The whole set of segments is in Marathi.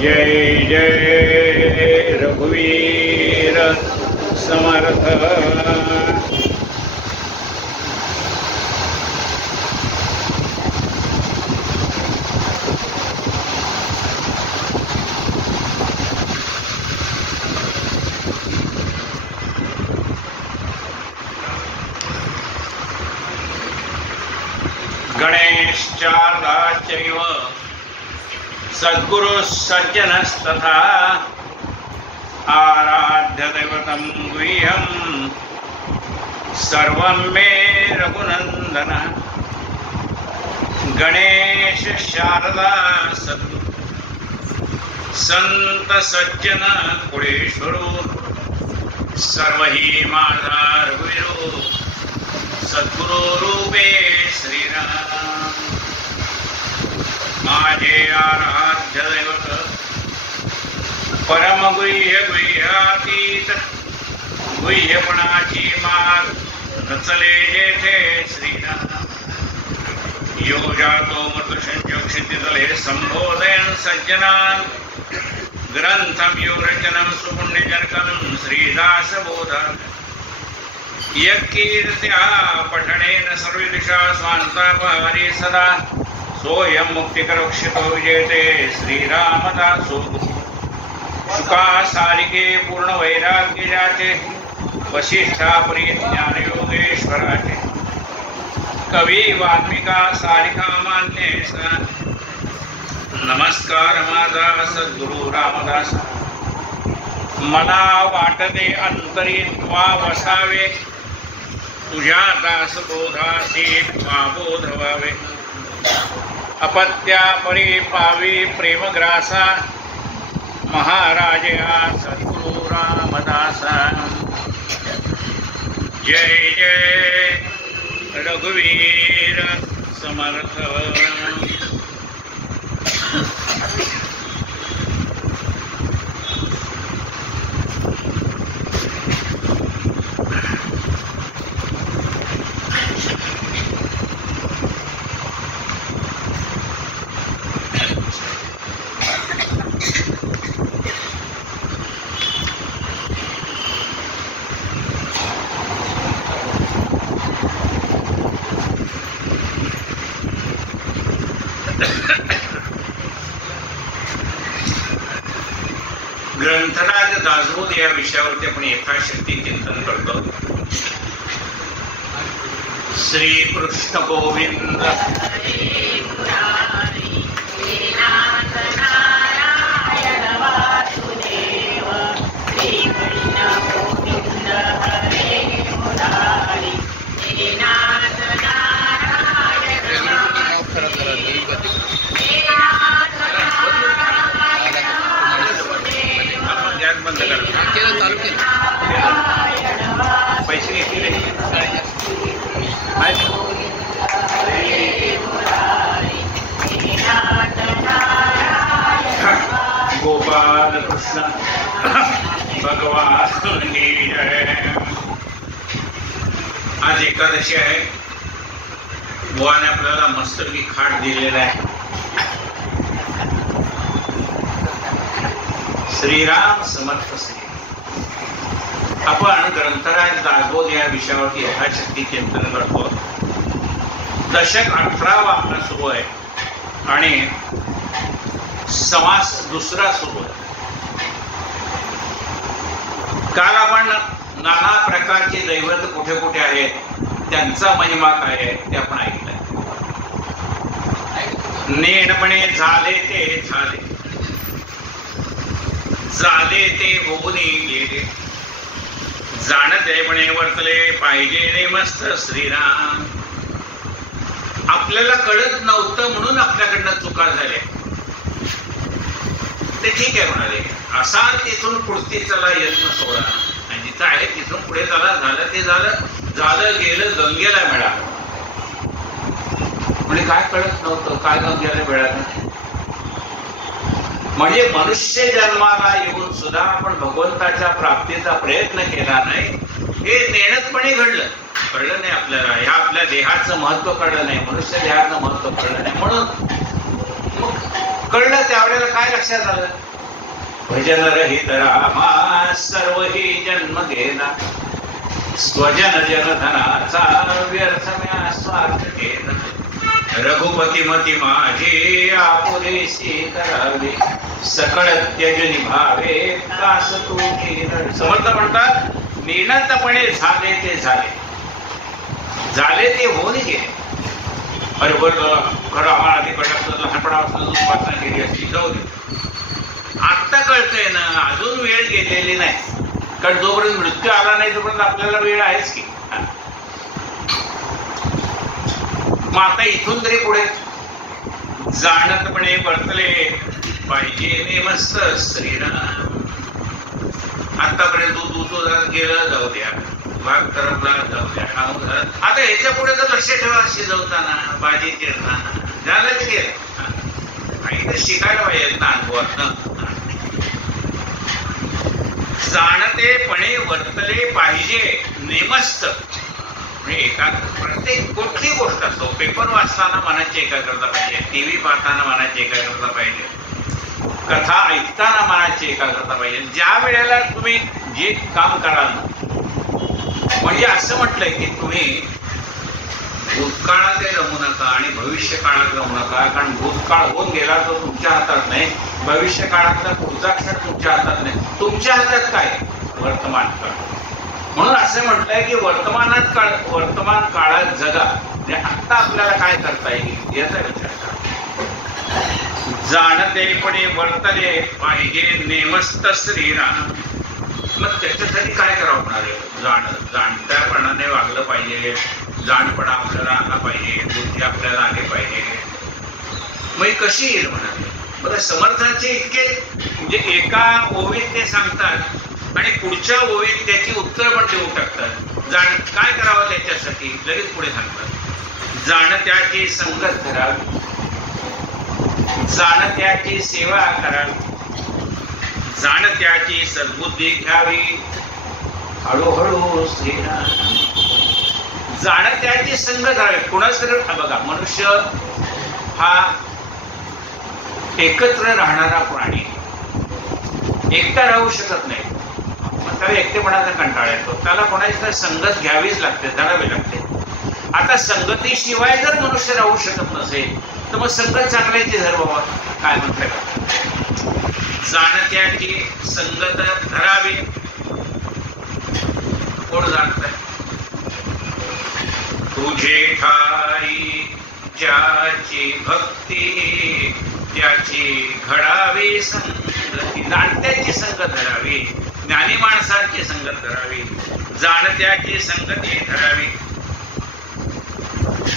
जय जय रघुवीर समर्थ। गणेशार्दाचैव सद्गुरु सज्जनस्तथा आराध्य दैवतं गुह्यं सर्वं मे रघुनंदन। गणेश शारदा सद्गुरु संत सज्जन कुळेश्वरो सर्वही माझा रघुवीरो सद्गुरु रूपे श्रीराम। माझे आराध्य दैवत परम गुह्य गुह्यातीत गुह्यपणाची माग रचले जेथे श्रीराम। यो जातो मृतसंजोग क्षितितले संबोधयन् सज्जनान् ग्रंथं यो रचनं सुपुण्यजनकं श्रीदासबोधा। यकीर्त्या पठनेन सर्वदिशा स्वान्तापहारी सदा सोऽयं मुक्तिकरक्षितो विजयते श्रीरामदासो। शुका सारिके पूर्ण वैराग्याचे वसिष्ठा प्रिय ज्ञानयोगेश्वराचे। कवी वाल्मिका सारिका मान्य नमस्कार माझा सद्गुरु रामदास। मला वाटते अंतरी त्वा वसावे तुझ्या दासबोधासी त्वा बोध व्हावे। अपत्या परी पावी प्रेमग्रासा महाराजा सद्गुरु रामदासा। जय जय रघुवीर समर्थ। ग्रंथराज दासबोध या विषयावरती आपण यथाशक्ती चिंतन करतो। श्री कृष्ण गोविंद पैसे घेतले गोपाल कृष्ण भगवान की जय। आज एकादशी आहे। बुवाने आपल्याला मस्तपैकी खाट दिलेला आहे। श्रीराम समर्थ श्री। आपण ग्रंथराज दासबोध या विषयावरती यथाशक्ती चिंतन करतो। दशक 18 आपला सुरू आहे आणि समास दुसरा सुरू आहे। काल आपण नाना प्रकारचे दैवत कुठे कुठे आहेत, त्यांचा महिमा काय आहे ते आपण ऐकलंय। नेणपणे झाले ते झाले, झाले ते होऊन गेले, जाणतेपणे वर्तले पाहिजे रे मस्त श्रीराम। आपल्याला कळत नव्हतं म्हणून आपल्याकडनं चुका झाल्या, ते ठीक आहे म्हणाले। असा तिथून पुढची चला यत्न सोडा, आणि जिथं आहे तिथून पुढे चला। झालं ते झालं, झालं गेलं गंगेला मिळालं। म्हणजे काय कळत नव्हतं, काय गंगेला मिळालं। म्हणजे मनुष्य जन्माला येऊन सुद्धा आपण भगवंताच्या प्राप्तीचा प्रयत्न केला नाही, हे नेणतपणे घडलं। कळलं नाही आपल्याला, ह्या आपल्या देहाचं महत्व कळलं नाही, मनुष्य देहाचं महत्व कळलं नाही। म्हणून कळलं त्यावेळेला काय लक्षात आलं, भजन रहित रामा सर्व ही जन्म गेला, स्वजन जनधनाचा व्यर्थ म्या स्वार्थ केला, रघुपती मती माझी आपुलेशी करावी, सकळ त्यज निभावे दास तू घेण. समर्थ म्हणतात निरंतपणे झाले ते झाले ते होऊन गेले. अरे बरं खरं आम्हाला आधी कळलं लहानपणापासून उपासना केली असती, जाऊ दे. आत्ता कळतंय ना, अजून वेळ गेलेली नाही, कारण जोपर्यंत मृत्यू आला नाही तोपर्यंत आपल्याला वेळ आहेच की. मग आता इथून तरी पुढे जाणतपणे वर्तले पाहिजे नेमस्त श्रीराम. आतापर्यंत दूध गेलं जाऊ द्या, भाग तरफला जाऊ द्या, आता ह्याच्या पुढे तर लक्ष ठेवा, शिजवताना भाजी चिरताना झालंच गेलं. काही तर शिकायला पाहिजे ना अनुभवातनं. जाणतेपणे वर्तले पाहिजे नेमस्त. प्रत्येक कुठली गोष्ट असो, पेपर वाचताना मनाची एकाग्रता पाहिजे, टीव्ही पाहताना मनाची एकाग्रता पाहिजे, कथा ऐकताना मनाची एकाग्रता पाहिजे. ज्या वेळेला तुम्ही जे काम कराल, म्हणजे असं म्हटलंय की तुम्ही भूतकाळात रमू नका आणि भविष्य काळात रमू नका, कारण भूतकाळ होऊन गेला तो तुमच्या हातात नाही, भविष्य काळातला पुढचा क्षण तुमच्या हातात नाही. तुमच्या हातात काय? वर्तमान काळ. म्हणून असं म्हटलंय की वर्तमान काळात जगा, म्हणजे आता आपल्याला काय करता येईल याचा विचार करा. जाणतेपणे वर्तले पाहिजे नेमस्त श्रीराम. मग त्याच्यासाठी काय करावं होणार आहे? जाणत्यापणाने वागलं पाहिजे, जाणपणा आपल्याला आला पाहिजे, बुद्धी आपल्याला आली पाहिजे. मग कशी येईल म्हणाले? बघा समर्थांचे इतके म्हणजे एका ओवीत ते सांगतात आणि पुढच्या ओवीत त्याची उत्तर पण देऊ टाकतात. काय करावं त्याच्यासाठी लगेच पुढे सांगतात. जाणत्याची संगत करावी, जाणत्याची सेवा करावी, जाणत्याची सद्बुद्धी घ्यावी, हळूहळू श्रीराम. जाणत्याची संगत करावी. कुणाच बघा मनुष्य हा एकत्र राहणारा प्राणी, एकटा राहू शकत नाही. त्याला एकटेपणाचा कंटाळा येतो, त्याला कोणाची तर संगत घ्यावीच लागते, धरावी लागते. आता संगतीशिवाय जर मनुष्य राहू शकत नसेल तर मग संगत चांगल्याची धरावा. काय म्हणताय? जाणत्याची संगत धरावी. कोण जाणतंय? तुझे ठाई ज्याची भक्ती त्याची घडावी संगती. जाणत्याची संगत धरावी, ज्ञानी माणसांची संगत धरावी, जाणत्याची संगती धरावी,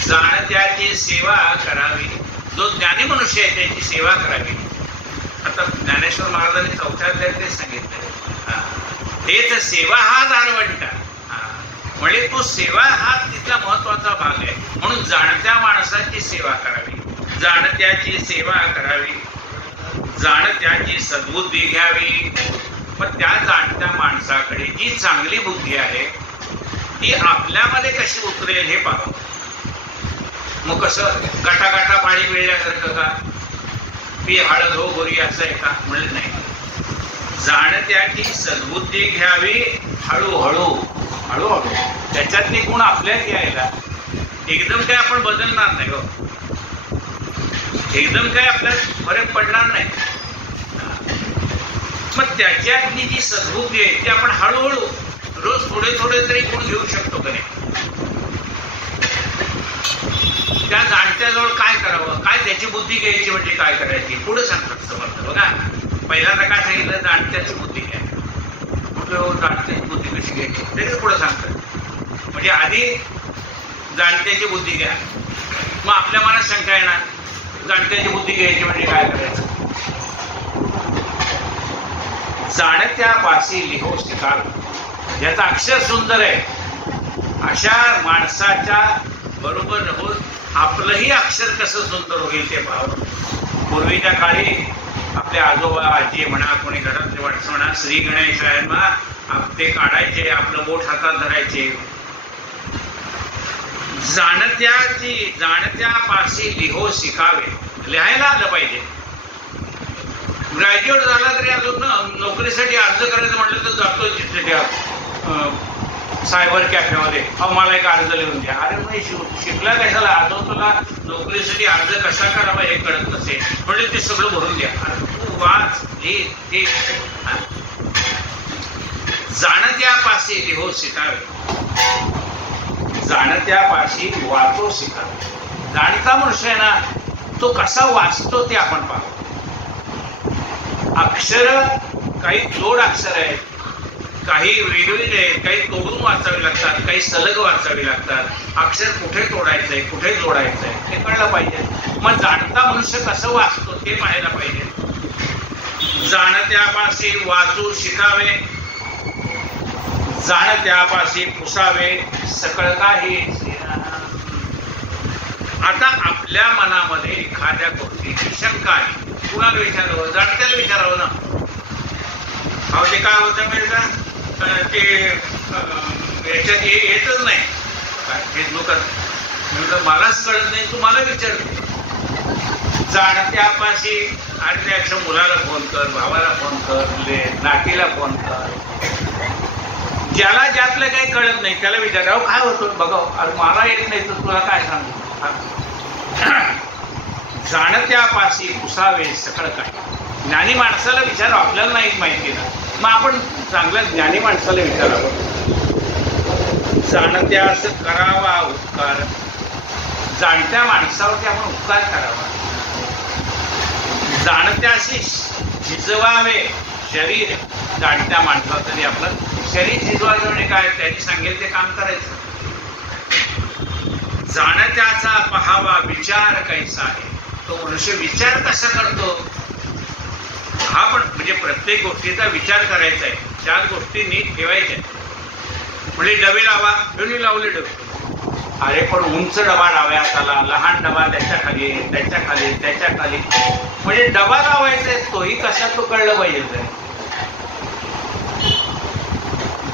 जाणत्याची सेवा करावी. जो ज्ञानी मनुष्य आहे त्याची सेवा करावी. आता ज्ञानेश्वर महाराजांनी चौथ्या अध्यायात तेच सांगितलंय, तेच सेवा हा दारवंटा. म्हणजे तो सेवा हा तिथला महत्वाचा भाग आहे. म्हणून जाणत्या माणसाची सेवा करावी, जाणत्याची सेवा करावी, जाणत्याची सद्बुद्धी घ्यावी. मग त्या जाणत्या माणसाकडे जी चांगली बुद्धी आहे ती आपल्यामध्ये कशी उतरेल हे पाहावं. मग कसं गटागटा पाणी पिळल्यासारखं का, पी हळद हो गोरी असं आहे का? म्हणत नाही. जाणत्याची सद्बुद्धी घ्यावी, हळूहळू हळूहळू त्याच्यातली गुण आपल्यात घ्यायला. एकदम काय आपण बदलणार नाही हो, एकदम काय आपल्यात फरक पडणार नाही. मग त्याच्यातली जी सद्बुद्धी आहे ती आपण हळूहळू रोज थोडे थोडे तरी गुण घेऊ शकतो का नाही? त्या जाणत्याजवळ काय करावं, काय त्याची बुद्धी घ्यायची म्हणजे काय करायची पुढे सांगतात समर्थ. बघा पहिल्यांदा काय सांगितलं? जाणत्याची बुद्धी घ्या. कुठं जाणत्याची बुद्धी कशी घ्यायची तरी पुढे सांगतात. म्हणजे आधी जाणत्याची बुद्धी घ्या, मग आपल्या मनात शंका येणार जाणत्याची बुद्धी घ्यायची म्हणजे काय करायचं? जाणत्यापाशी लिहो शिकावे. ज्याचं अक्षर सुंदर आहे अशा माणसाच्या बरोबर राहून आपलंही अक्षर कसं सुंदर होईल ते पाहावं. पूर्वीच्या काळी आपले आजोबा आजी म्हणा, कोणी घरातले माणसं म्हणा, श्री गणेशायांना ते काढायचे, आपलं बोट हातात धरायचे. जाणत्यापाशी लिहो शिकावे. लिहायला आलं पाहिजे. ग्रॅज्युएट झाला तरी अजून नोकरीसाठी अर्ज करायचं म्हटलं तर जातो तिथे त्या सायबर कॅफेमध्ये, मला एक अर्ज लिहून द्या. अरे मग शिकला कशाला, अजून तुला नोकरीसाठी अर्ज कसा करावा हे कळत नसेल म्हणजे ते सगळं भरून द्या. तू वाच हे जाणत्यापाशी लिहो शिकावे, जाणत्यापाशी वाचो शिकावे. जाणता मनुष्य आहे ना, तो कसा वाचतो ते आपण पाहतो. अक्षर काही जोड अक्षर आहेत, काही वेगवेगळे आहेत, काही तोडून वाचावे लागतात, काही सलग वाचावे लागतात. अक्षर कुठे तोडायचंय कुठे जोडायचंय हे कळलं पाहिजे. मग जाणता मनुष्य कसं वाचतो ते पाहायला पाहिजे. जाणत्यापाशी वाचू शिकावे, जाणत्यापाशी पुसावे सकळ काही. आता आपल्या मनामध्ये एखाद्या गोष्टीची शंका आहे, कुणाला विचारावं, जाणत्याला विचारावं ना. अहो ते काय होतं माहिती का, ते याच्यात येतच नाही, मलाच कळत नाही, तू मला विचारतो. जाणत्यापाशी आणि त्याच्या मुलाला फोन कर, भावाला फोन कर, नातीला फोन कर. ज्याला ज्यातलं काही कळत नाही त्याला विचारावं काय होतं बघा, अरे मला येत नाही तर तुला काय सांगू. जाणत्यापाशी पुसावे सकळ काय. ज्ञानी माणसाला विचारावं, आपल्याला नाही माहिती ना, मग आपण चांगल्या ज्ञानी माणसाला विचारावं. जाणत्यास करावा उपकार, जाणत्या माणसावरती आपण उपकार करावा. जाणत्याशी झिजवावे शरीर, जाणत्या माणसावर तरी आपलं शरीर झिजवायचं म्हणजे काय, त्यांनी सांगेल ते काम करायचं. जाणत्याचा पहावा विचार कैसा आहे, तो मनुष्य विचार कसा करतो हा पण म्हणजे प्रत्येक गोष्टीचा विचार करायचा आहे. चार गोष्टी नीट ठेवायच्या. म्हणजे डबे लावा, दोन्ही लावले डबे, अरे पण उंच डबा लावायचा, लहान डबा त्याच्या खाली त्याच्या खाली त्याच्या खाली, म्हणजे डबा लावायचा तोही कसा तो कळलं पाहिजे.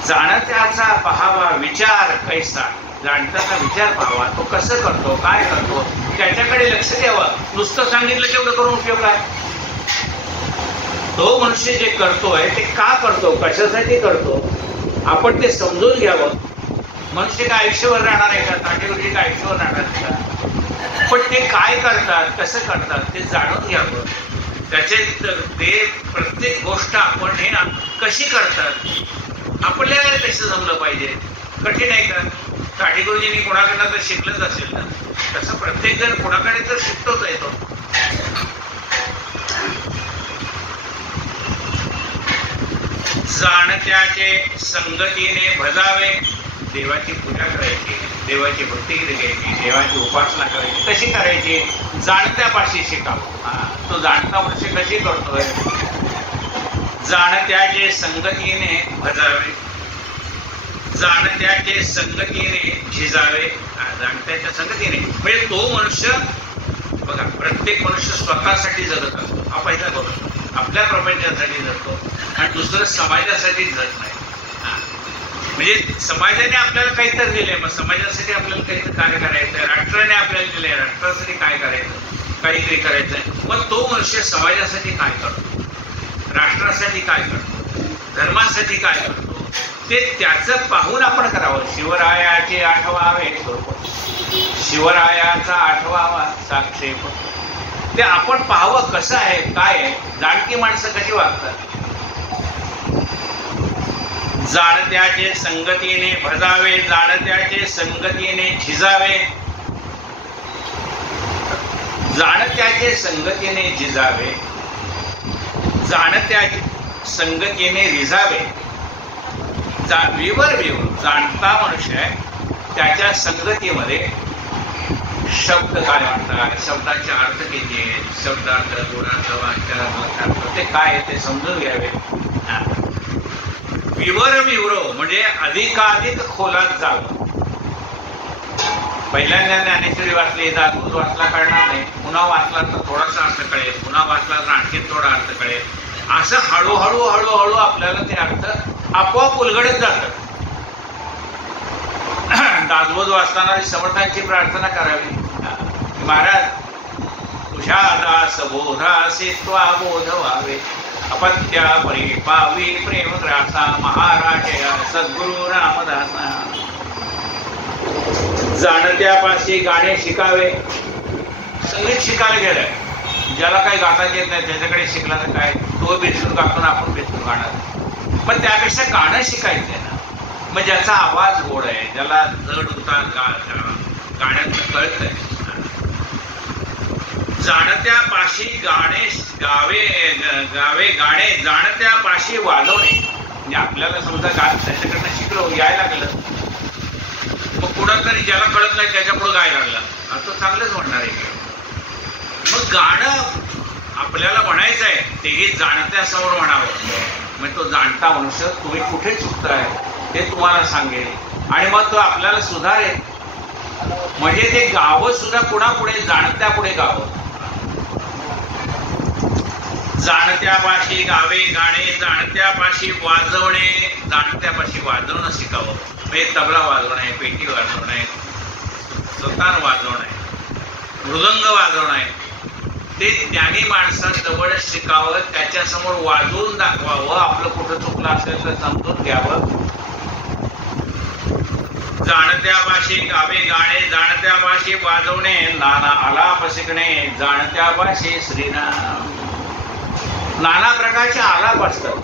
जाणत्याचा पहावा विचार कैसा, जाणत्याचा विचार पाहावा, तो कसं करतो काय करतो त्याच्याकडे लक्ष द्यावं. नुसतं सांगितलं तेवढं करून उपयोग आहे. तो मनुष्य जे करतोय ते का करतो, कशासाठी करतो, आपण ते समजून घ्यावं. मनुष्य काय आयुष्यभर राहणार आहे का, ताटेवरती काय आयुष्यभर राहणार आहे का, पण ते काय करतात कसं करतात ते जाणून घ्यावं. त्याचे ते प्रत्येक गोष्ट आपण हे ना कशी करतात आपल्याला तसं जमलं पाहिजे. कठीण आहे का, काठी गुरुजींनी कोणाकडनं तर शिकलंच असेल ना, तसं प्रत्येक जण कोणाकडे तर शिकतोच आहे. तो जाणत्याचे संगतीने भजावे, देवाची पूजा करायची, देवाची भक्ती घ्यायची, देवाची उपासना करायची. कशी करायची, जाणत्यापाशी शिकावं. तो जाणता मनुष्य कशी करतोय, जाणत्याचे संगतीने भजावे, जाणत्याचे संगतीने झिजावे. जाणत्याच्या संगतीने म्हणजे तो मनुष्य बघा, प्रत्येक मनुष्य स्वतःसाठी जगत असतो. हा पहिला बघतो, आपल्या प्रपंचासाठी जगतो आणि दुसरं समाजासाठी जगत नाही. म्हणजे समाजाने आपल्याला काहीतरी दिलंय, मग समाजासाठी आपल्याला काहीतरी कार्य करायचंय. राष्ट्राने आपल्याला दिलंय, राष्ट्रासाठी काय करायचं, काहीतरी करायचंय. मग तो मनुष्य समाजासाठी काय करतो, राष्ट्रासाठी काय करतो, धर्मासाठी काय करतो, ते त्याचं पाहून आपण करावं. शिवरायाचे आठवावे स्वरूप, शिवरायाचा आठवावा साक्षेप, ते आपण पाहावं कसं आहे काय आहे. जाणती माणसं कशी वागतात. जाणत्याचे संगतीने भजावे, जाणत्याचे संगतीने झिजावे, जाणत्याचे संगतीने झिजावे, जाणत्याचे संगतीने रिझावे. विवर जाणता मनुष्य त्याच्या संगतीमध्ये शब्द काय म्हणतात, शब्दाचे अर्थ किती आहेत, शब्दार्थ गुणार्थ वाक्यार्थ ते काय ते समजून घ्यावे. विवर म्हणजे अधिकाधिक खोलात जावं. पहिल्यांदा ज्ञानेश्वरी वाचली, दासबोध वाचला कळणार नाही, पुन्हा वाचला तर थोडासा अर्थ कळेल, पुन्हा वाचला तर आणखी थोडा अर्थ कळेल. असं हळूहळू हळूहळू आपल्याला ते अर्थ आपोआप उलगडत जातात. दासबोध वाचताना समर्थांची प्रार्थना करावी, महाराज तुझ्या दास बोधासे त्वा बोध व्हावे अपत्या परिपावी प्रेम ग्रासा महाराजया सद्गुरु रामदासा. जाणत्यापाशी गाणे शिकावे. संगीत शिकायला गेलाय, ज्याला काही गाता येत नाही त्याच्याकडे शिकला तर काय, तो बेसूर गातो ना आपण बेसूर गाणार. पण त्यापेक्षा गाणं शिकायचंय ना, मग ज्याचा आवाज गोड आहे, ज्याला जड उतार गाण्याचं कळत आहे. जाणत्यापाशी गाणे गावे गावे गाणे जाणत्यापाशी वाजवणे. म्हणजे आपल्याला समजा त्याच्याकडनं शिकलो, यायला लागलं, मग कुणातरी ज्याला कळत नाही त्याच्या पुढे गायला लागला, तो चांगलंच म्हणणार आहे. मग गाणं आपल्याला म्हणायचं आहे तेही जाणत्या समोर म्हणावं. मग तो जाणता मनुष्य तुम्ही कुठे चुकताय ते तुम्हाला सांगेल आणि मग तो आपल्याला सुधारेल. म्हणजे ते गावं सुद्धा कुणापुढे, जाणत्या पुढे गावं. जाणत्यापाशी गावे गाणे जाणत्यापाशी वाजवणे. जाणत्यापाशी वाजवणं शिकावं. म्हणजे तबला वाजवणं आहे, पेटी वाजवणं आहे, सतार वाजवणं आहे, मृदंग वाजवणं आहे, ते ज्ञानी माणसाजवळ शिकावं. त्याच्यासमोर वाजवून दाखवावं. आपलं कुठं चुकलं असेल तर समजून घ्यावं. जाणत्यापाशी गावे गाणे जाणत्यापाशी वाजवणे. नाना आलाप शिकणे जाणत्यापाशी श्रीराम. नाना प्रकारचे आलाप असतात,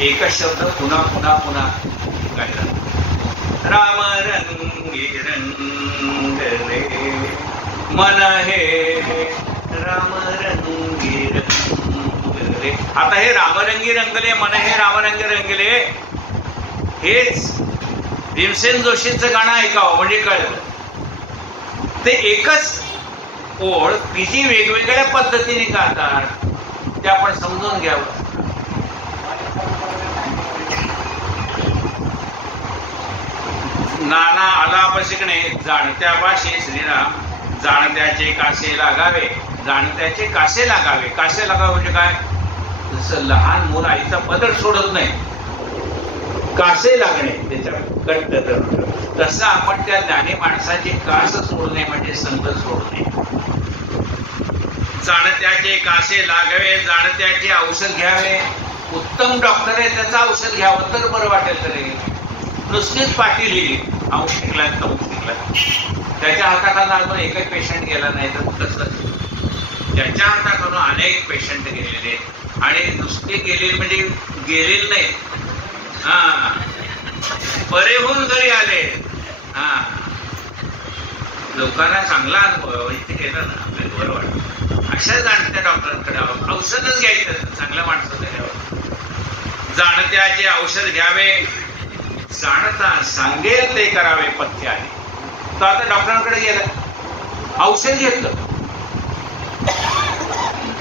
एकच शब्द पुन्हा पुन्हा पुन्हा गायला. राम रंगी रंगले मन हे राम रंगी रंगले. आता हे रामरंगी रंगले मन हे रामरंगी रंगले हेच भीमसेन जोशींचं गाणं ऐकावं म्हणजे कळलं. ते एकच ओळ किती वेगवेगळ्या पद्धतीने गातात ते आपण समजून घ्यावं. नाना आलाप शिकणे जाणत्यापाशी श्रीराम. जाणत्याचे कासे लागावे जाणत्याचे कासे लागावे. कासे लागावे म्हणजे काय, जसं लहान मुलं आईचा पदर सोडत नाही, कासे लागणे त्याच्या कट्ट धरून, तसं आपण त्या ज्ञानी माणसाचे कास सोडणे म्हणजे संत सोडणे. जाणत्याचे कासे लागावे जाणत्याचे औषध घ्यावे. उत्तम डॉक्टर आहे त्याचं औषध घ्यावं तर बरं वाटेल. तरी नुसतीच पाठी लिहिली औषध शिकलात औषध शिकलात, त्याच्या हाताखालून अजून एकही पेशंट गेला नाही तर कसं. त्याच्या हाताखालून अनेक पेशंट गेलेले आणि नुसते गेलेले म्हणजे गेलेले नाही, बरे होऊन घरी आले. लोकांना चांगला अनुभव इथे गेला ना आपल्याला बरं वाटतं. अशा जाणत्या डॉक्टरांकडे औषधच घ्यायचं चांगल्या माणसाचं घ्यावं. जाणत्याचे औषध घ्यावे जाणता सांगेल ते करावे पथ्य आहे. तो आता डॉक्टरांकडे गेला, औषध घेतलं,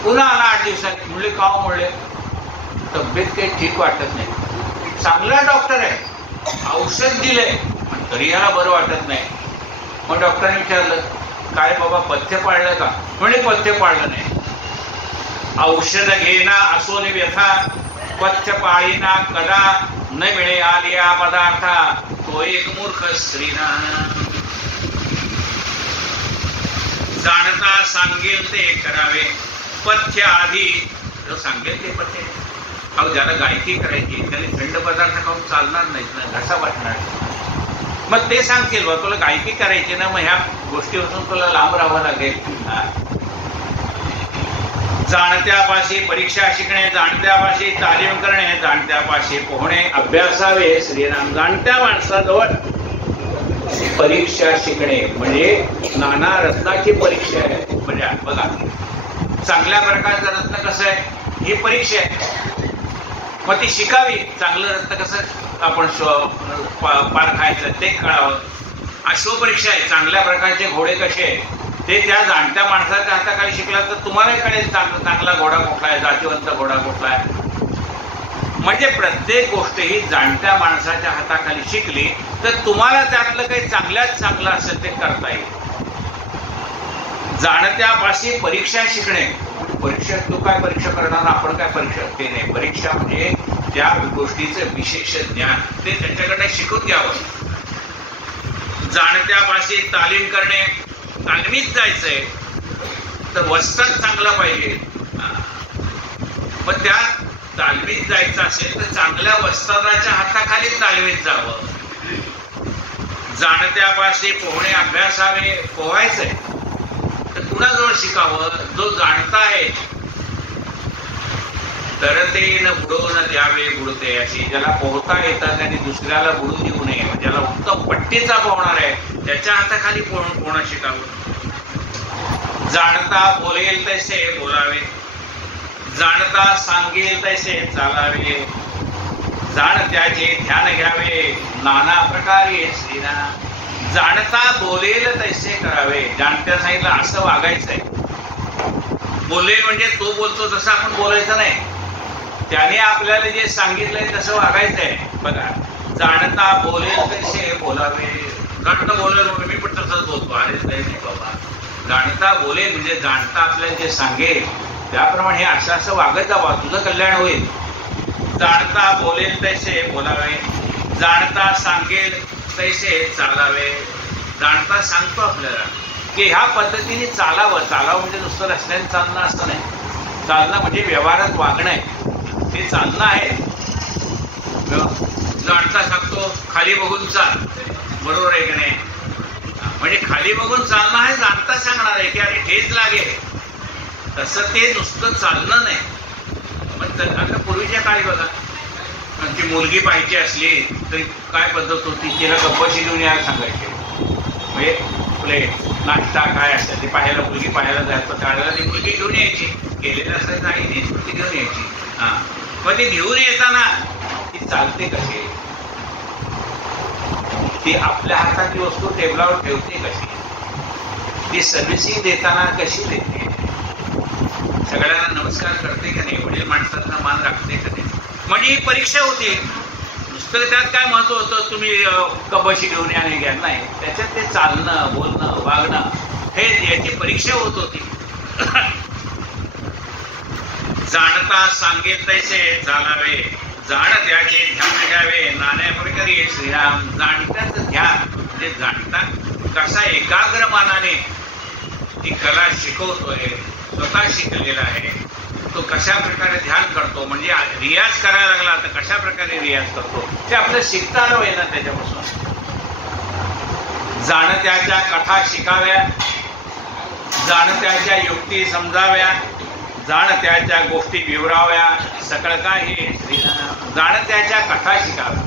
पुन्हा आला 8 दिवसांनी. म्हणले का म्हणले तब्येत काही ठीक वाटत नाही. चांगला डॉक्टर आहे, औषध दिलंय पण तरी याला बरं वाटत नाही. मग डॉक्टरांनी विचारलं काय बाबा पथ्य पाळलं का. म्हणे पथ्य पाळलं नाही. औषध घेना असोने व्यथा पथ्य पाळीना कदा न मिळे आलिया पदार्था तो एक मूर्ख श्रीराम. जाणता सांगेल ते करावे पथ्य आधी सांगेल ते पथ्य. अहो ज्याला गायकी करायची त्याने थंड पदार्थ खाऊन चालणार नाहीत ना, घसा वाटणार. मग ते सांगतील बा तुला गायकी करायची ना, मग ह्या गोष्टीपासून तुला लांब राहावं लागेल. जाणत्यापाशी परीक्षा शिकणे जाणत्यापाशी तालीम करणे जाणत्यापाशी पोहणे अभ्यासावे श्रीराम. जाणत्या माणसाजवळ परीक्षा शिकणे म्हणजे नाना रत्नाची परीक्षा आहे. म्हणजे बघा चांगल्या प्रकारचं रत्न कसं आहे ही परीक्षा आहे, मग ती शिकावी. चांगलं रत्न कसं आपण पारखायचं ते कळावं. अश्वपरीक्षा आहे, चांगल्या प्रकारचे घोडे कसे आहे ते त्या जाणत्या माणसाच्या हाताखाली शिकला तर तुम्हाला कळेल चांगला घोडा कुठला आहे, जातीवंत घोडा कुठला आहे. म्हणजे प्रत्येक गोष्ट ही जाणत्या माणसाच्या हाताखाली शिकली तर तुम्हाला त्यातलं काही चांगल्यात चांगलं असेल ते करता येईल. जाणत्यापाशी परीक्षा शिकणे. परीक्षा तू काय परीक्षा करणार, आपण काय परीक्षा ते नाही. परीक्षा म्हणजे त्या गोष्टीचं विशेष ज्ञान ते त्यांच्याकडे शिकून घ्यावं. जाणत्यापाशी तालीम करणे. तालमीत जायचंय तर वस्ताद चांगला पाहिजे. मग त्या तालमीत जायचं असेल तर चांगल्या वस्तादाच्या हाताखाली तालमीत जावं. जाणत्यापाशी पोहणे अभ्यासावे. पोहायचंय तर कुणाजवळ शिकावं? जो जाणता आहे. तरते न बुडवून द्यावे बुडते, अशी ज्याला पोहता येतात आणि दुसऱ्याला बुडू देऊ नये, ज्याला उत्तम पट्टीचा पोहणार आहे त्याच्या हाताखाली पोहणं शिकावं. जाणता बोलेल तसे बोलावे, जाणता सांगेल तसे चालावे, जाण त्याचे ध्यान घ्यावे नाना प्रकारे श्रीराम. जाणता बोलेल तसे करावे. जाणत्या सांगितलं असं वागायचंय. बोलेल म्हणजे तो बोलतो तसं आपण बोलायचं नाही, त्याने आपल्याला जे सांगितलंय तसं वागायचंय. बघा, जाणता बोलेल तसे बोलावे. घट्ट बोलेल म्हणून मी पण तसंच बोलतो. अरे नाही बाबा, जाणता बोलेल म्हणजे जाणता आपल्याला जे सांगेल त्याप्रमाणे असं वागत जावा, तुझं कल्याण होईल. जाणता बोलेल तसे बोलावे, जाणता सांगेल तसे चालावे. जाणता सांगतो आपल्याला की ह्या पद्धतीने चालावं. चालावं म्हणजे नुसतं रस्त्याने चालणं असं नाही. चालणं म्हणजे व्यवहारात वागणं आहे, ते चालणं आहे. जाणता सांगतो खाली बघून चाल, बरोबर आहे की नाही? म्हणजे खाली बघून चालणं आहे. जाणता सांगणार आहे की अरे ठेच लागेल, तसं ते नुसतं चालणं नाही. मग आता पूर्वीच्या काळी बघा, ती मुलगी पाहिजे असली तरी काय पद्धत होती, तिला कपाशी घेऊन यायला सांगायचे. म्हणजे आपले नाश्ता काय असतं ते पाहायला, मुलगी पाहायला जायचं त्यावेळेला ती मुलगी घेऊन यायची. केलेलं असायचं आईने, ती घेऊन यायची. मग ती घेऊन येताना ती चालते कशी, ती आपल्या हातातली वस्तू टेबलावर ठेवते कशी, ती सर्व्हिसिंग देताना कशी देते, सगळ्यांना नमस्कार करते का नाही, वडील माणसांना मान राखते का नाही. म्हणजे ही परीक्षा होती. नुसतं त्यात काय महत्व होतं तुम्ही कपाशी घेऊन या नाही घ्या, नाही. त्याच्यात ते चालणं, बोलणं, वागणं हे याची परीक्षा होत होती. जाणता सांगेल तसे चालावे, जाण त्याचे ध्यान घ्यावे नाना प्रकारे श्रीराम. जाणत्याचं ध्यान म्हणजे जाणता कसा एकाग्र मानाने ती कला शिकवतोय, स्वतः शिकलेला आहे, तो कशा प्रकारे ध्यान करतो, म्हणजे रियाज करायला लागला तर कशा प्रकारे रियाज करतो ते आपलं शिकता आलं आहे ना त्याच्यापासून. जाणत्याच्या कथा शिकाव्या, जाणत्याच्या युक्ती समजाव्या, जाणत्याच्या गोष्टी विवराव्या, सकळ काही श्रीराम. जाणत्याच्या कथा शिकाव्या.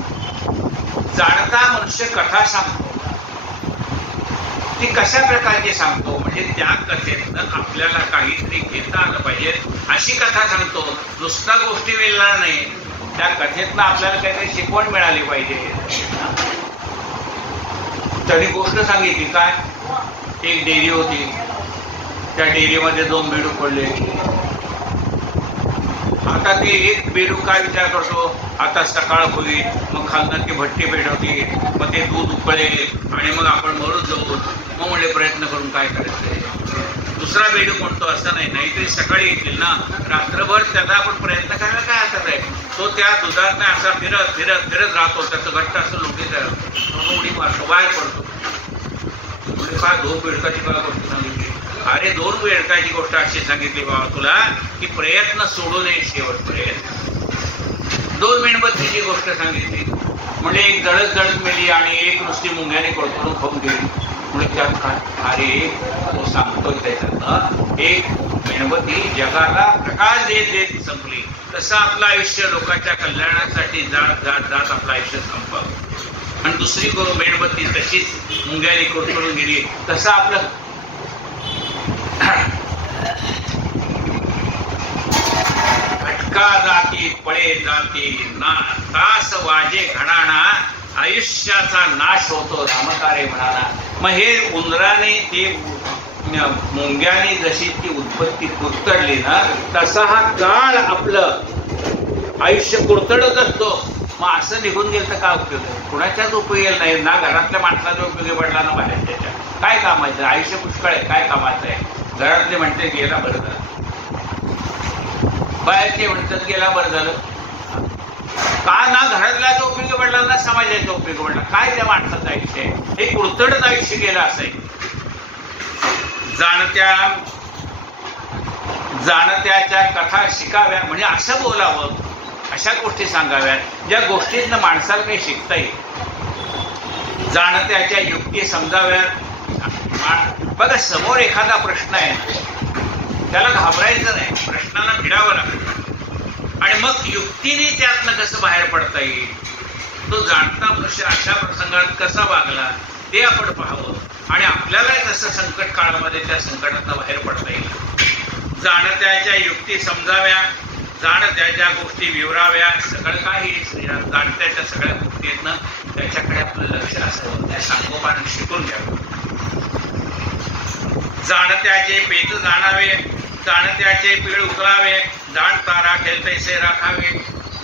जाणता मनुष्य कथा सांगतो, ती कशा प्रकारची सांगतो म्हणजे त्या कथेतनं आपल्याला काहीतरी घेता आलं पाहिजे अशी कथा सांगतो. नुसता गोष्टी मिळणार नाही, त्या कथेतनं आपल्याला काहीतरी शिकवण मिळाली पाहिजे. तरी गोष्ट सांगितली काय, एक डेअरी होती, त्या डेअरीमध्ये 2 बेडूक पडले. आता ते एक बेडूक काय विचार करतो, आता सकाळ होईल, मग खालनं ती भट्टी पेटवली, मग ते दूध उकळेल आणि मग आपण मरून जाऊ. मग म्हणले प्रयत्न करून काय करायचंय. दुसरा बेडूक म्हणतो असं नाही, नाहीतरी सकाळी येतील ना, रात्रभर त्याचा आपण प्रयत्न करायला काय हरकत आहे. तो त्या दुधात असा फिरत फिरत फिरत राहतो, त्याचं घट्ट असं लोटीत उडी मारतो, बाहेर पडतो. म्हणजे काय 2 बेडकाची मला गोष्ट सांगितली. अरे 2 बेडकाची गोष्ट अशी सांगितली बाबा तुला की प्रयत्न सोडू नये शेवटपर्यंत. 2 मेणबत्तीची गोष्ट सांगितली म्हणजे एक जळत जळत मेली आणि एक नुसती मुंग्याने कोळपडून खाऊन गेली. म्हणजे त्यात काय, अरे तो सांगतोय त्याच्यात एक मेणबत्ती जगाला प्रकाश देत देत संपली, तसं आपलं आयुष्य लोकांच्या कल्याणासाठी जात जात जात आपलं आयुष्य संपलं. आणि दुसरी मेणबत्ती तशीच मुंग्याने कोळपडून गेली, तसं आपलं भटका जाती पळे जाती ना तास वाजे घणाना, आयुष्याचा नाश होतो रामकारे म्हणाला. मग हे उंदराने ते मुंग्याने जशी ती उत्पत्ती कुरतडली ना, तसा हा काळ आपलं आयुष्य कुरतडत असतो. मग असं निघून गेलं तर काय उपयोग आहे, कुणाच्याच उपयोग नाही ना, घरातल्या माणसाचा उपयोगी पडला ना बाहेरच्या. काय कामाचं आयुष्य पुष्कळ आहे, काय कामाचं आहे. घरातले म्हणते गेला बरं झालं, बाहेरचे म्हणतात गेला बरं झालं. का ना घरातला जो उपयोग पडला ना समाजाचा उपयोग पडला, काय त्या माणसाचं आयुष्य आहे, हे कुरतडच आयुष्य गेलं असं आहे. जाणत्या जाणत्याच्या कथा शिकाव्या, म्हणजे असं बोलावं, अशा गोष्टी सांगाव्यात ज्या गोष्टीतनं माणसाला काही शिकता येईल. जाणत्याच्या युक्ती समजाव्यात. बघा, समोर एखादा प्रश्न आहे, त्याला घाबरायचं नाही, प्रश्नाला भिडावं लागतं आणि मग युक्तीने त्यातनं कसं बाहेर पडता येईल, तो जाणता मनुष्य अशा प्रसंगात कसा वागला ते आपण पाहावं आणि आपल्याला तसं संकट काळामध्ये त्या संकटातनं बाहेर पडता येईल. जाणत्याच्या युक्ती समजाव्या, जाणत्याच्या गोष्टी विवराव्या. सगळं काही श्रीराम जाणत्याच्या सगळ्या गोष्टीतनं त्याच्याकडे आपलं लक्ष असावं, त्या सांगोपान शिकून घ्यावं. जाणत्याचे पेत जाणावे, जाणत्याचे पीळ उकलावे, जाणता राखेल तैसे राखावे,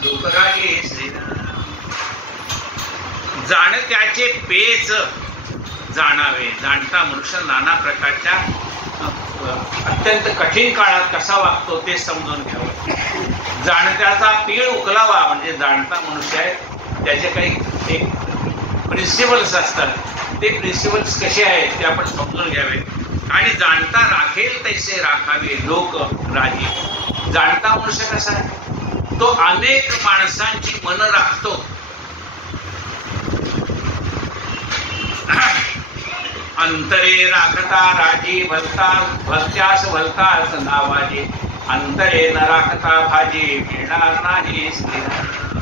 लोकराजे श्रीराम. जाणत्याचे पेच जाणावे, जाणता मनुष्य नाना प्रकारच्या अत्यंत कठीण काळात कसा वागतो ते समजून घ्यावं. जाणत्याचा पीळ उकलावा, म्हणजे जाणता मनुष्य आहे त्याचे काही एक प्रिन्सिपल्स असतात, ते प्रिन्सिपल्स कसे आहेत ते आपण समजून घ्यावे. आणि जाणता राखेल तैसे राखावे, लोक राजे. जाणता मनुष्य कसा आहे, तो अनेक माणसांची मन राखतो. अंतरे राखता राजी, भलता भलत्यास भलतास नावाजे, अंतरे न राखता भाजी, मिळणार नाही श्रीराम.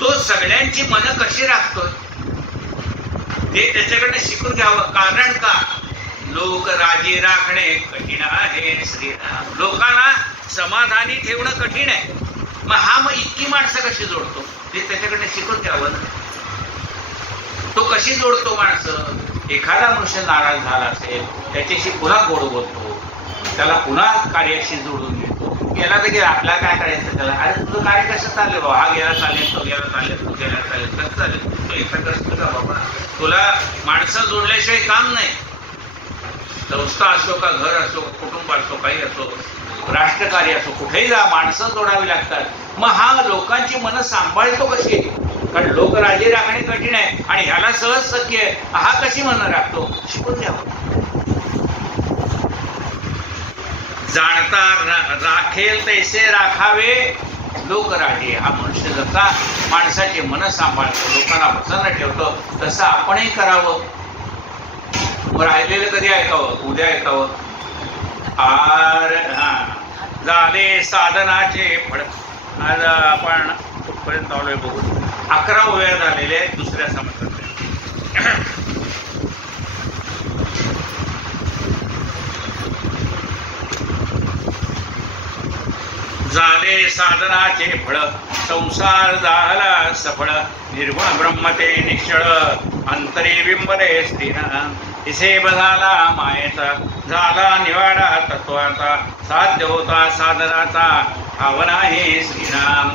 तो सगळ्यांची मन कशी राखतो ते त्याच्याकडे शिकून घ्यावं. कारण का, लोक राजी राखणे कठीण आहे श्रीराम. लोकांना समाधानी ठेवणं कठीण आहे. मग इतकी माणसं कशी जोडतो ते त्याच्याकडे शिकून घ्यावं. तो कशी जोडतो माणसं. एखादा मनुष्य नाराज झाला असेल त्याच्याशी पुन्हा गोड बोलतो, त्याला पुन्हा कार्याशी जोडून घेतो. गेला तर गेला, आपल्याला काय करायचं त्याला, अरे तुझं कार्य कसं चाललं बाबा, हा गेला चालेल, तो गेला चालेल, तू गेला चालेल, कसं चालेल, तू एकटं कसं का बाबा. तुला माणसं जोडल्याशिवाय काम नाही. संस्था असो का घर असो, कुटुंब असो, काही असो, राष्ट्रकार्य असो, कुठेही जा, माणसं जोडावी लागतात. मग हा लोकांची मनं सांभाळतो कशी, कारण लोक राजे राखणे कठीण आहे आणि ह्याला सहज शक्य आहे, हा कशी मनं राखतो शिकून घ्यावं. जाणता राखेल तैसे राखावे, लोक राजे. हा मनुष्य जसा माणसाची मन सांभाळतो, लोकांना प्रसन्न ठेवतो, तसं आपणही करावं. राहिलेलं कधी ऐकावं, उद्या ऐकावं. झाले साधनाचे फळ. आज आपण कुठपर्यंत आलोय बघू. 11 ओव्या झालेल्या आहेत दुसऱ्या समाजात. झाले साधनाचे फळ, संसार झाला सफळ, निर्गुण ब्रह्मते निश्चळ, अंतरी बिंबले स्थिर. इसे बझाला मायेचा, झाला निवाडा तत्वाचा, साध्य होता साधनाचा, भावना हे श्रीराम.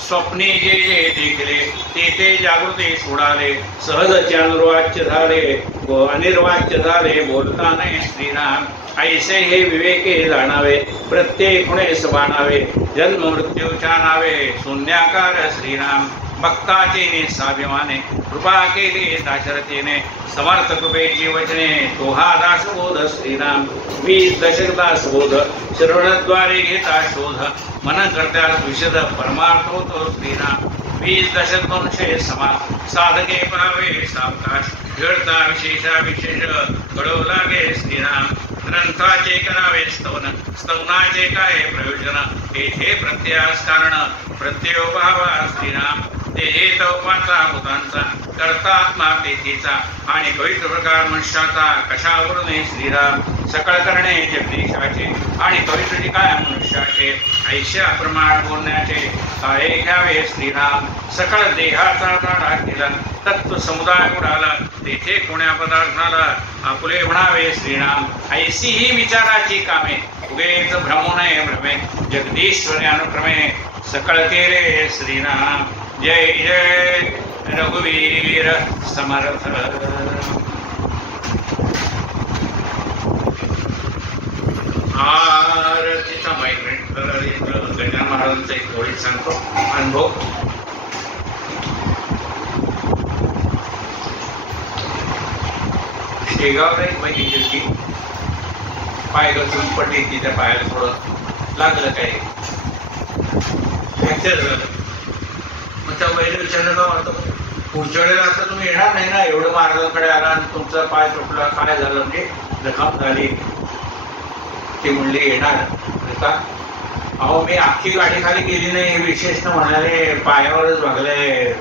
स्वप्ने जे जे देखले ते ते जागृती सोडाले, सहज अनुर्वाच्य झाले व अनिर्वाच्य झाले, बोलता नाही श्रीराम. ऐसे हे विवेके जाणावे, प्रत्येक खुणेस बाणावे, जन्म मृत्यूच्या नावे, शून्याकार श्रीराम. भक्ताचे निस्साभिमाने, कृपा केली दाशरथीने, समर्थ कृपेची वचने, तो हा दासबोध श्रीराम. 20 दशक दासबोध, श्रवणद्वारे घेता शोध, मन करत्यास विशद परमार्थ होतो श्रीराम. 20 दशक मनुष्य समा, साधके पाहावे सावकाश, घडता विशेषा विशेष, कळव लागे श्रीराम. ग्रंथाचे करावे स्तवन, स्तवनाचे काय प्रयोजन, हे प्रत्यास कारण, प्रत्ययो भावा श्रीराम. ते तवपाचा भूतांचा, करता आत्मा तेथीचा, आणि पवित्र प्रकार मनुष्याचा, कशावरून श्रीराम. सकळ करणे जगदीशाचे, आणि पवित्र काय मनुष्याचे, ऐशा प्रमाण बोलण्याचे, काय घ्यावे श्रीराम. सकळ देहाचा दाडा केला, तत्व समुदाय उडाला, तेथे कोण्या पदार्थाला आपुले म्हणावे श्रीराम. ऐशी ही विचाराची कामे, उगेच भ्रमू नये भ्रमे, जगदीश्वरी अनुक्रमे, सकळ केले श्रीराम. जय जय रघुवीर समर्थ. आरतीचा माईक गजानन महाराजांचा एक ओळी सांगतो अनुभव. शेगावला एक बाई गेली होती, पाय घसरून पडली, तिच्या पायाला थोडं लागलं काय, फ्रॅक्चर झालं. मग त्या बाईला विचारलं का वाटतं पुढच्या वेळेला आता तुम्ही येणार नाही ना, एवढं महाराजांकडे आला आणि तुमचा पाय तुटला, काय झालं म्हणजे जखम झाली. ती म्हणली येणार का? अहो मी अख्खी गाडी खाली गेली नाही, विशेष न म्हणाले पायावरच भागले.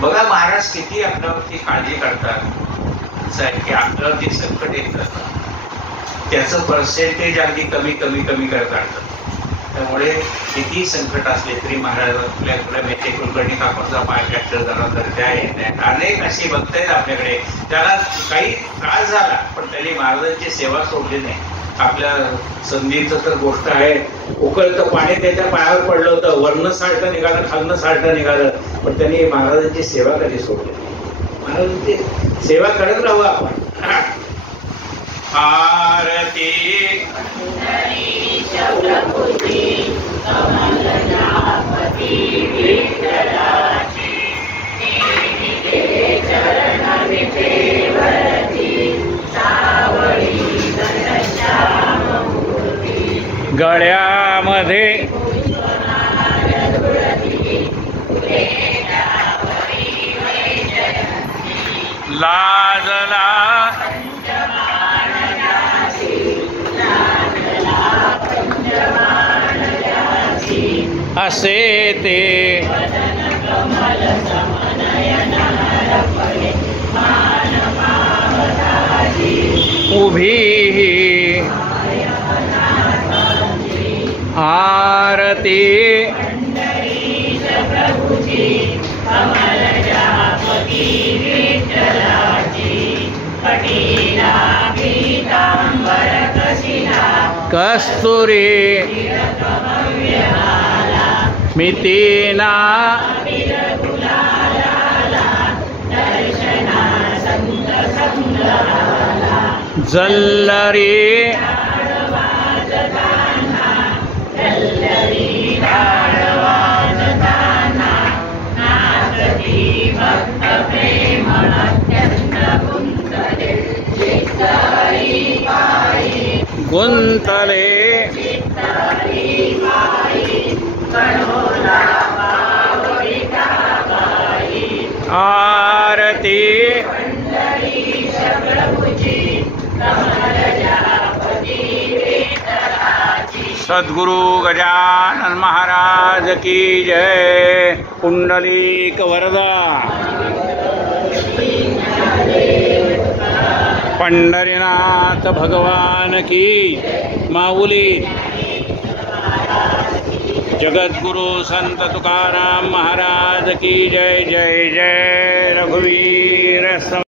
बघा महाराज किती आपल्यावरती काळजी करतात. असं आहे की आपल्यावरती संकट येतात त्याचं पर्सेंटेज अगदी कमी कमी कमी करतात. त्यामुळे किती संकट असले तरी महाराज आपल्याकडे मेथे कुलकर्णी काकांचा पाय फ्रॅक्चर झाला तर त्या अनेक असे भक्त आहेत आपल्याकडे, त्याला काही त्रास झाला पण त्यांनी महाराजांची सेवा सोडली नाही. आपल्या संधीचं तर गोष्ट आहे, उकळतं पाणी त्याच्या पायावर पडलं होतं, वरनं साल्टं निघालं, खालनं साल्टं निघालं, पण त्यांनी महाराजांची सेवा कधी सोडली नाही. महाराजांची सेवा करत राहू आपण. आरती गळ्यामध्ये लाजला असे ते उभी आरती कस्तुरी मितीना जल्लरी गुंतले आरती सद्गुरु गजानन महाराज की जय. पुंडलिक वरदा पंढरीनाथ भगवान की माऊली. जगद्गुरु संत तुकाराम महाराज की जय. जय जय रघुवीर.